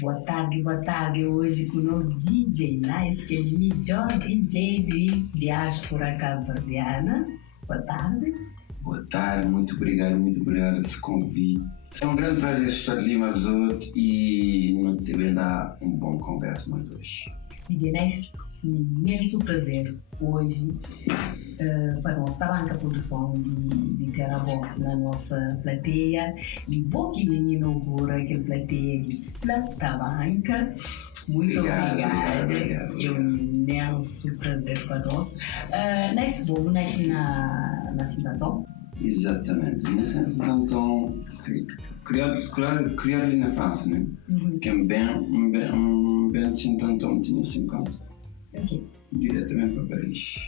Boa tarde. Hoje com o novo DJ Nice, que é o melhor DJ de diáspora cabo-verdiana. Boa tarde. Boa tarde, muito obrigado por esse convite. É um grande prazer estar ali mais outro e não devem dar um bom conversa mais hoje. DJ Nice, um imenso prazer hoje para a nossa banca produção de Carabó na nossa plateia. E vou que me inaugura aquela plateia de Flata Banca. Muito obrigada. É um imenso prazer para nós. Nesse bom, nasci na Cidadão. Exatamente, nasci na Cidadão, criado ali na França, né? Que é bem de Saint-Anton, tinha 5 anos. Ok. Diretamente para Paris.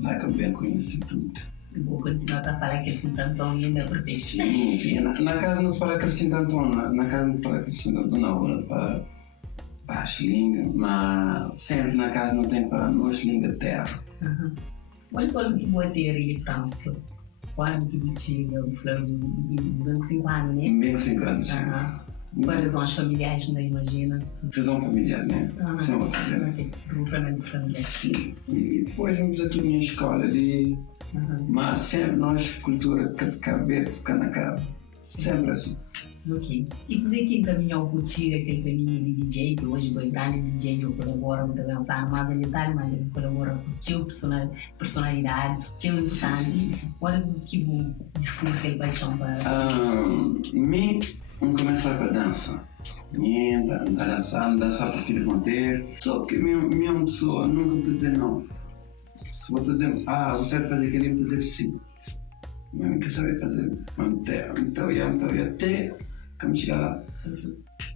Lá que eu bem conheci tudo. Vou continuar a falar que assim tanto ainda porque... Sim. Na casa não te fala que assim tanto, na casa não te fala que assim tanto, não te fala as línguas, mas sempre na casa não tem que falar duas línguas terra. Qual coisa que vou ter aí em França? Quando que eu chega, o Flávio, bem com 5 anos, né? Bem com 5 anos, sim. Quais razões familiares, não imagina? Razão familiar, né? Sim, ok. Grupamento familiar. Sim. E depois vamos a tudo na escola ali. Mas sempre nós, cultura de Cabo Verde, ficar na casa. Sempre assim. Ok. E você que encaminhou o Tiga, aquele caminho de DJ, que hoje foi grande DJ, eu colaboro também, falar mais em detalhe, mas ele colabora com o teu personalidades, teu importante. Olha que bom descobrir aquela paixão para... Vamos começar com a dança. Dançar para o filho Monteiro. Só que minha pessoa nunca me dizer não. Se vou dizer, você sabe fazer aquilo, eu vou dizer sim. Mas não quer saber fazer. Então, até que me chegar lá.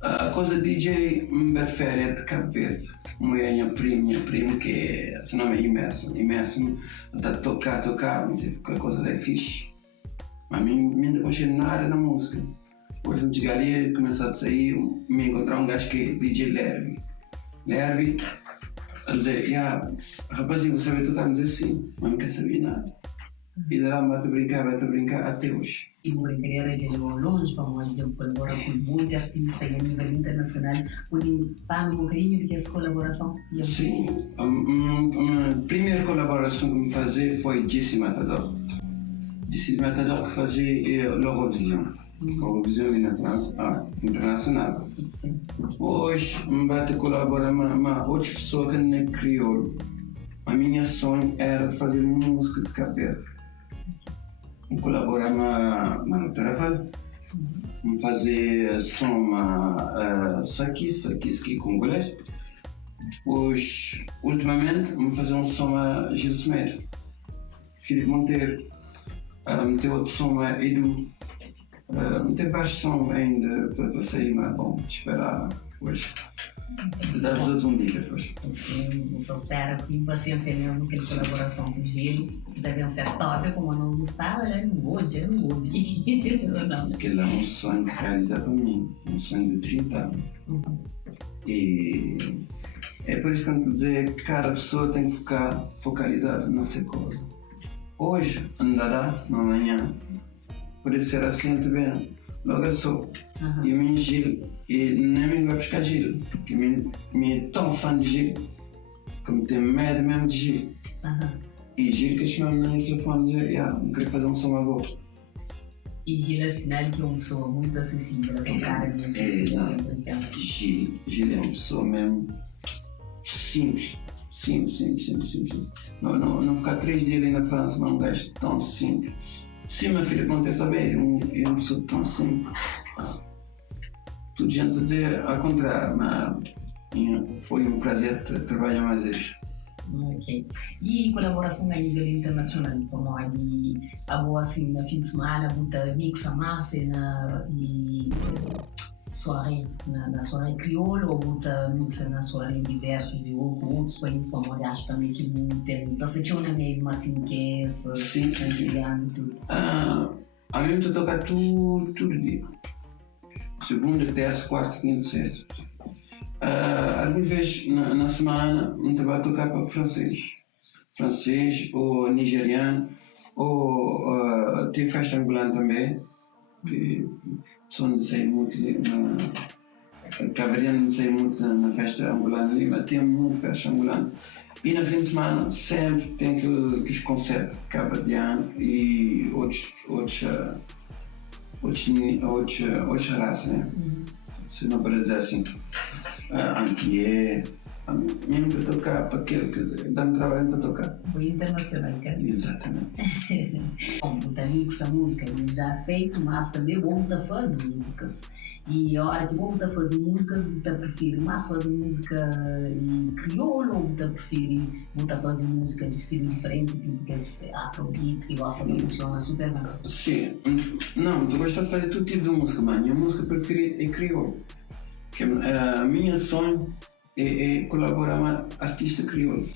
A coisa DJ me bate férias de Cabo Verde. Minha prima que se nome é Imerson, está a tocar, mas a coisa é fixe. Mas me depois na área da música. Depois de chegar ali, começar a sair, me encontrar um gajo que é DJ Lerby, a dizer, rapazinho, você vai tocar? Me dizer sim, mas não quer saber nada. E lá vai-te brincar até hoje. E o brincadeira de longe para nós, de colaborar com muitos artistas a nível internacional, onde fala um bocadinho de essa colaboração? Sim, a primeira colaboração que me fazer foi Jesse Matador. Jesse Matador que fazia l'Eurovision. Eurovisão ali na França, internacional. Sim. Depois me bate colaborar com outras pessoas que não é crioulo. A minha sonho era fazer música de Cabo Verde. Colaborar com Mano Travel, fazer som Sakis congolês. Depois, ultimamente, fazer um som a Gil Semedo, Filipe Monteiro, meter outro som a Edu. Não tem baixo som ainda para sair, mas bom, esperar hoje. Dar-vos outro um dica depois. Sim, só espera com impaciência mesmo aquela colaboração com o Gil, que deve ser top, como eu não gostava, já não ouvi. Aquele é um sonho realizado para mim, um sonho de 30 anos. E é por isso que eu estou a dizer que cada pessoa tem que ficar focalizada nessa coisa. Hoje andará, amanhã. Por isso ser assim também, logo eu sou. E o meu Gil, e nem me vai buscar Gil, porque me é tão fã de Gil, que me tem medo mesmo de Gil. E Gil que chamou-me no telefone e dizer, não queria fazer um som a boa. E Gil, afinal, que é uma pessoa muito acessível, Gil é uma pessoa mesmo simples. Não ficar 3 dias ali na França, mas um gajo tão simples. Sim, meu filho, Monteiro também é uma pessoa tão simples. Tudo gente a dizer ao contrário, mas foi um prazer trabalhar mais isso. Ok. E colaboração a nível internacional, como ali, agora assim, no fim de semana, muita mixa massa e soirée, na soirée crioulo, ou muita mixa na soirée diversos de outros países, como acho também que tem, você tinha uma meio martiniquês, italiano, tudo. A mim me toca tudo dia. Segunda, terça, quarta, quinta, sexta. Algumas vezes na semana me vai tocar para francês ou nigeriano, ou tem festa angolana também, que só não sei muito Cabo-Verdiano não sei muito na festa ambulante ali, mas tem muito festa ambulante. E no fim de semana sempre tem aqueles concertos cabo-verdiano e outras raças, né? Se não para dizer assim, antier, mesmo para tocar, para aquele que dá-me trabalho para tocar. Foi internacional, cara. Exatamente. Bom, também que essa música ele já feito, mas também bom tá fazer músicas. E a hora que bom tá fazer músicas, você prefere mais fazer música em crioulo ou você prefere fazer música de estilo diferente, tipo que é afrobeat, que gosta de funciona super bem? Sim, não, tu gosta de fazer todo tipo de música, mas a minha música preferida é crioulo. A minha sonho é colaborar com artista crioulo.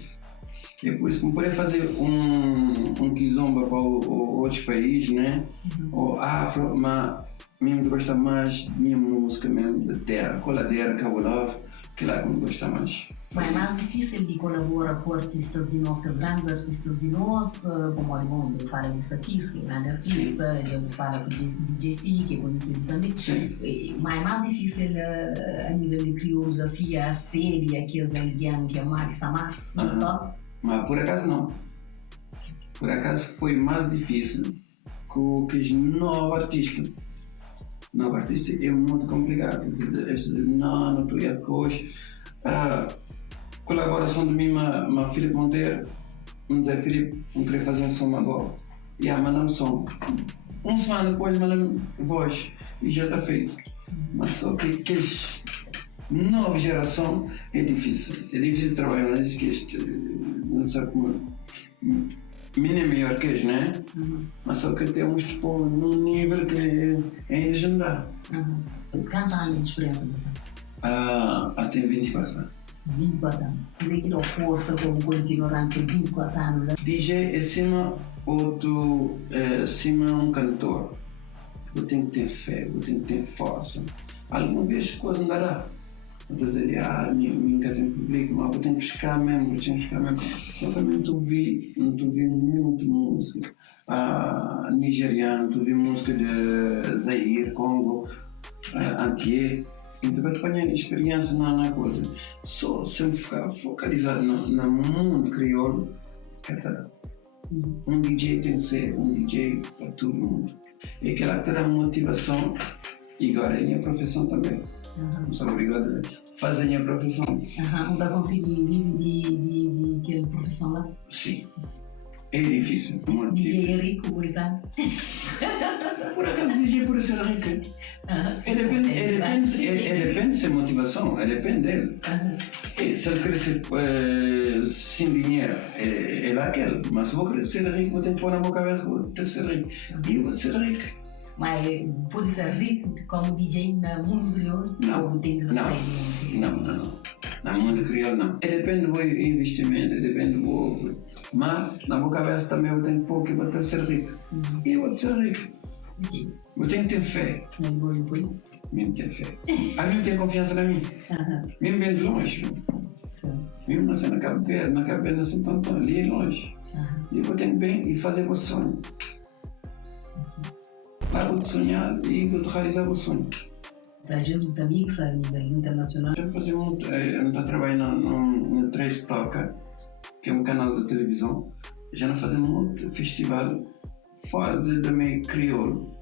É por isso que não pode fazer um kizomba para outros países, né? Ou afro, mas mesmo gosta mais da minha música mesmo da terra, coladeira, Cabo Love, que lá que me gosta mais. Mas é mais difícil de colaborar com artistas de nós, os grandes artistas de nós, como o Alimão, eu falo disso aqui, que é um grande artista, eu falo com o DJ C, que é conhecido também. Mas é mais difícil a nível de crioulos, assim, a série, aqueles indianos que é mais, no top. Mas por acaso não. Por acaso foi mais difícil com os novos artistas. Novo artista é muito complicado. Não estou a depois. Colaboração de mim, com Filipe Monteiro. Me dizer, Filipe, não queria fazer um som agora. E mandamos som. Uma semana depois mandamos voz e já está feito. Mas só que aqueles nova geração é difícil. É difícil trabalhar, mas que este não sabe como. Mim é melhor que eles, né? Mas só que temos que pôr num nível que é legendário. Quantos anos de experiência? Até 24 anos. 24 anos. Quer dizer que não força como continuar por 24 anos, né? DJ é cima um cantor. Eu tenho que ter fé, eu tenho que ter força. Alguma vez a coisa não dará. Vou dizer, nunca tenho público, mas eu tenho que buscar mesmo, Só que não estou ouvindo muito música nigeriana, estou ouvindo música de Zaire, Congo, Antier. Então vai apanhar experiência na coisa. Só se eu ficar focalizado no mundo crioulo, um DJ tem que ser um DJ para todo mundo. É aquela que terá motivação, e agora é a minha profissão também. Não sou obrigado a fazer a minha profissão. Não vai conseguir viver de aquela profissão lá? Sim. É difícil. DJ é rico, por exemplo? Por acaso, DJ por ser rico. Depende da motivação, depende dele. Se ele crescer sem dinheiro, é lá aquele. Mas se eu querer ser rico, eu tenho que pôr na minha cabeça, vou ter que ser rico. E eu vou ser rico. Mas pode ser rico como DJ no mundo crioulo? Não. No mundo crioulo não. Depende do investimento, depende do. Mas na minha cabeça também eu tenho pouco e vou ter que ser rico. E eu vou ser rico. Eu tenho que ter fé. Mesmo ter fé. A mim tem confiança na mim. Mesmo bem de longe. Mesmo nascer na Cabo Verde, assim, tão ali longe. E eu tenho bem e fazer o sonho. Vou sonhar e vou realizar o sonho. Às vezes o mix a nível internacional. Já fazer muito, eu estou trabalhando no Trace Toca, que é um canal de televisão. Já não fazemos muito festival fora do meio crioulo.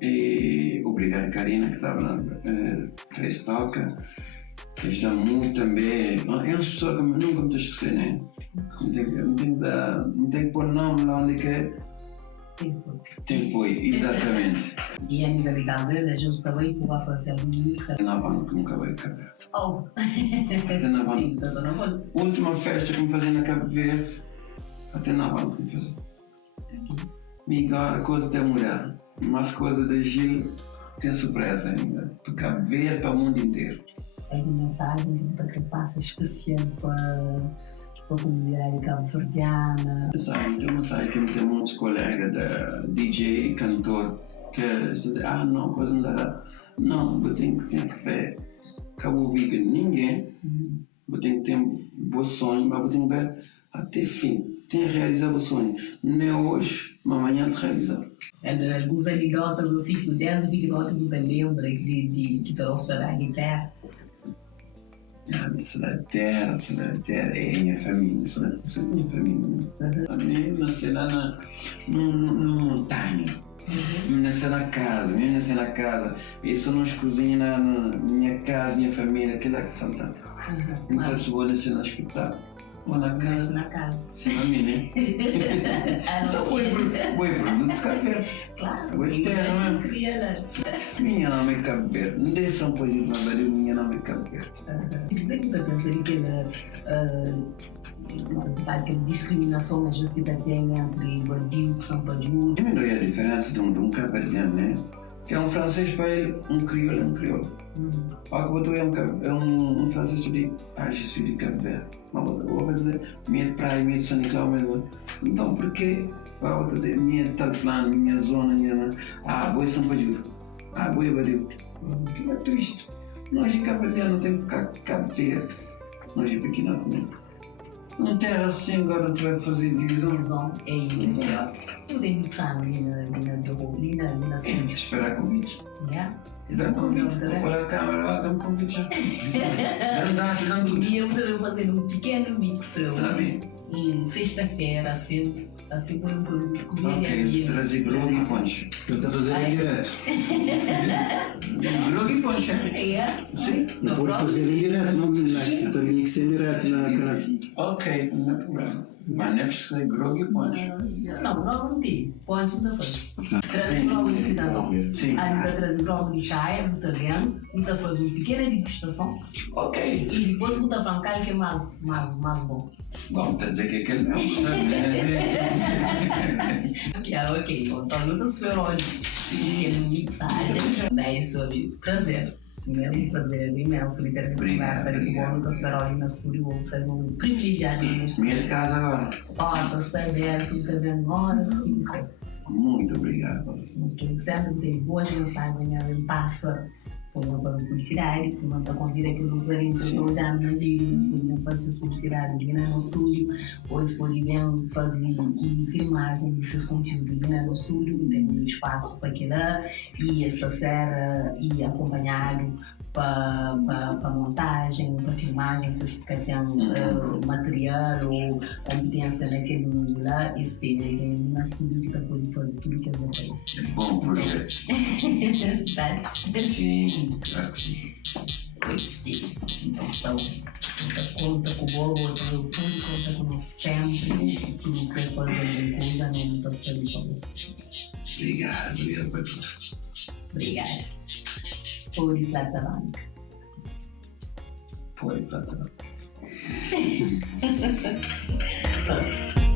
E obrigado Karina que estava na Trace Toca, que ajuda muito também. É uma pessoa que nunca me esquecer, né? Não tem que pôr nome lá onde quer. Tem apoio, exatamente. E a nível de Cabo Verde, a gente também vai fazer algum mix. Na banca nunca vai acabar. Até na banca. A última festa que me fazia na Cabo Verde, até na banca me fazia. Agora a coisa tem mudado. Mas coisa da Gil tem surpresa ainda. Do Cabo Verde para o mundo inteiro. Tem uma mensagem que passa especial para a comunidade cabo-verdiana. Tem uma mensagem que tem muitos colegas da DJ e cantor que dizem, não, coisa não dará. Não, eu tenho que ter fé. Acabo ouvir que ninguém, eu tenho que ter um bom sonho, mas eu tenho que ver até fim. Tenho que realizar o sonho. Não é hoje, mas amanhã de realizar. Alguns anedotas assim, que o 10 e 24 não lembra que trouxe a guitarra. cidade terra, é a minha família, cidade é a minha família. A minha nasceu lá na montanha, minha nasceu na casa, isso nós cozinhamos na minha casa, minha família, aquilo é que falta. Não sei se vou nascer no hospital. Ou na casa. Na casa. Sim, a mim, né? Então, foi produto de Cabo Verde. Claro, Foi terra, não queria. minha nome é Cabo Verde. Não deixa um pouco de trabalho, minha nome é Cabo Verde. Você que está pensando que aquela discriminação às vezes que tem entre bandido que são bandidos. Diminui a diferença de um cabo-verdiano, né? Que é um francês para ele, um crioulo é um crioulo. Algo que é um francês que diz, je suis de Cabo Verde. Mas eu vou dizer, minha de praia, minha de São Nicolau, mesmo. Então, por que eu vou dizer, minha de tal plano, minha zona, boi são bandido, boi é bandido. Que é triste. Nós de cabo-verdiano não temos Cabo Verde. Nós de pequeno também. Não tem assim, agora tu vai fazer divisão. É melhor. Eu tenho que sair ali na Tem que esperar convite. Dá um convite. Olha a câmera lá, dá um convite já. Não tudo. E eu estou fazendo um pequeno mix. Tá bem. Sexta-feira, assim por cozinha. Ok, trazer grog e ponche. Eu estou fazendo em direto. Grog e ponche. Sim. Não pode fazer em direto, não, eu também que ser em direto na canal. Ok, não é problema. Mas não é preciso ser grog e ponche. Não, grog não tem. Ponche não faz. Trazer grog de cidadão. Sim. Aí está trazer grog de chai, está vendo? Está fazendo uma pequena degustação. Ok. E depois está francar que é mais bom. Bom, quer dizer que aquele não Ok, então não se for hoje. Pequeno mixagem. Daí sobre prazer. Um prazer imenso, literalmente, conversar com o Bono, que espero ali na estúdio, ou seja, um privilegiado no estúdio. Minha de casa agora. Portas, está aberto, está vendo horas, Muito obrigado. Quem sempre tem boas mensagens, ele passa por uma publicidade, se não está convida que não tem então já não digo, podem fazer publicidade vir no estúdio, ou eles podem fazer filmagem desses conteúdos vir no estúdio, tem um espaço para aquilo e essa série e acompanhado para montagem, para filmagem, se você tem material ou competência naquele mundo lá, esteja aí no estúdio que está podendo fazer tudo que ele aparece. Bom projeto. Tá? Sim, claro que sim. Então, conta com o bolo, o público conta com nós sempre, que não quer fazer alguma coisa, não está sendo favor. Obrigado para todos. Obrigada. Por Flata Banca. Por Flata Banca. Pronto.